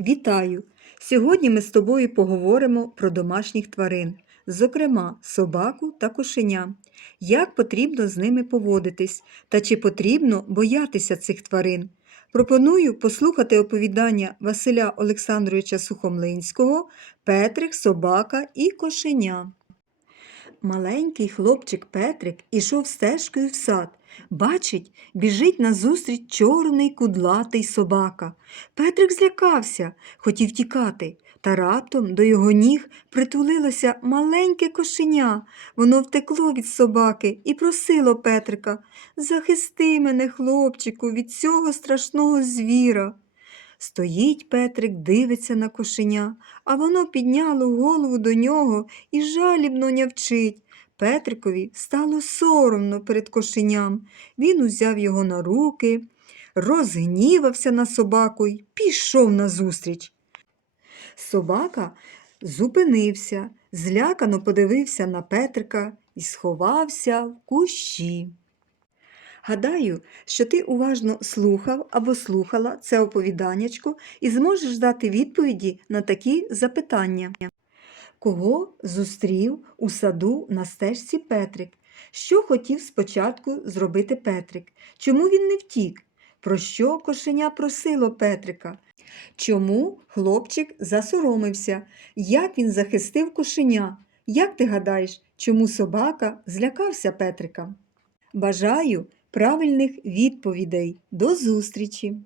Вітаю! Сьогодні ми з тобою поговоримо про домашніх тварин, зокрема собаку та кошеня. Як потрібно з ними поводитись та чи потрібно боятися цих тварин? Пропоную послухати оповідання Василя Олександровича Сухомлинського Петрик, собака і кошеня. Маленький хлопчик Петрик ішов стежкою в сад. Бачить, біжить назустріч чорний кудлатий собака. Петрик злякався, хотів тікати, та раптом до його ніг притулилося маленьке кошеня. Воно втекло від собаки і просило Петрика Захисти мене, хлопчику, від цього страшного звіра. Стоїть Петрик, дивиться на кошеня, а воно підняло голову до нього і жалібно нявчить. Петрикові стало соромно перед кошеням. Він узяв його на руки, розгнівався на собаку й пішов назустріч. Собака зупинився, злякано подивився на Петрика і сховався в кущі. Гадаю, що ти уважно слухав або слухала це оповіданнячко і зможеш дати відповіді на такі запитання. Кого зустрів у саду на стежці Петрик? Що хотів спочатку зробити Петрик? Чому він не втік? Про що кошеня просило Петрика? Чому хлопчик засоромився? Як він захистив кошеня? Як ти гадаєш, чому собака злякався Петрика? Бажаю правильних відповідей. До зустрічі!